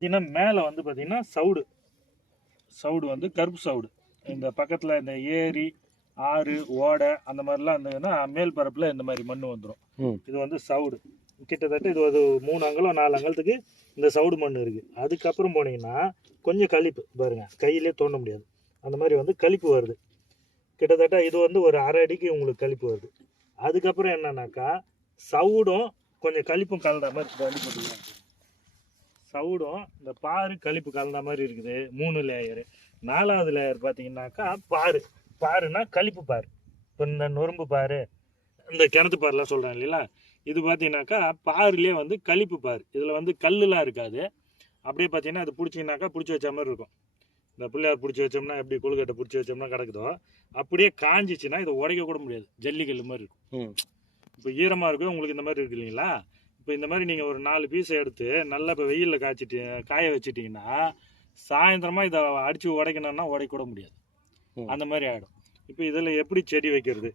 பார்த்தீங்கன்னா மேலே வந்து பார்த்தீங்கன்னா சவுடு சவுடு வந்து கருப்பு சவுடு. இந்த பக்கத்தில் இந்த ஏரி ஆறு ஓடை அந்த மாதிரிலாம் இருந்ததுன்னா மேல் பரப்பில் இந்த மாதிரி மண் வந்துடும். இது வந்து சவுடு. கிட்டத்தட்ட இது ஒரு 3 அங்குலம் 4 அங்குலத்துக்கு இந்த சவுடு மண் இருக்குது. அதுக்கப்புறம் போனீங்கன்னா கொஞ்சம் களிப்பு பாருங்க, கையிலே தோண்ட முடியாது அந்த மாதிரி வந்து களிப்பு வருது. கிட்டத்தட்ட இது வந்து ஒரு 1/2 அடிக்கு உங்களுக்கு களிப்பு வருது. அதுக்கப்புறம் என்னன்னாக்கா சவுடும் கொஞ்சம் களிப்பும் கலந்த மாதிரி வண்டி போட்டுக்கலாம். சவுடும் இந்த பாரு களிப்பு கலந்த மாதிரி இருக்குது 3 லேயரு. 4வது லேயர் பார்த்தீங்கன்னாக்கா பாருன்னா களிப்பு பாரு. இப்போ இந்த நொறும்பு பாரு, இந்த கிணத்து பாருலாம் சொல்கிறேன் இல்லைங்களா, இது பார்த்தீங்கன்னாக்கா பாருலேயே வந்து களிப்பு பாரு. இதில் வந்து கல்லுலாம் இருக்காது. அப்படியே பார்த்தீங்கன்னா அது பிடிச்சிங்கனாக்கா பிடிச்சி வச்ச மாதிரி இருக்கும். இந்த பிள்ளையார் பிடிச்சி வச்சோம்னா எப்படி கொழுக்கட்டை பிடிச்சி வச்சோம்னா கிடக்குதோ அப்படியே காஞ்சிச்சுன்னா இதை உடைக்க கூட முடியாது, ஜல்லிக்கல் மாதிரி இருக்கும். இப்போ ஈரமாக இருக்கும் உங்களுக்கு இந்த மாதிரி இருக்கு இல்லைங்களா. இப்போ இந்த மாதிரி நீங்கள் ஒரு 4 பீஸை எடுத்து நல்லா இப்போ வெயிலில் காய வச்சுட்டிங்கன்னா சாயந்தரமாக இதை அடித்து உடைக்கணும்னா உடைக்க கூட முடியாது, அந்த மாதிரி ஆகிடும். இப்போ இதில் எப்படி செடி வைக்கிறது?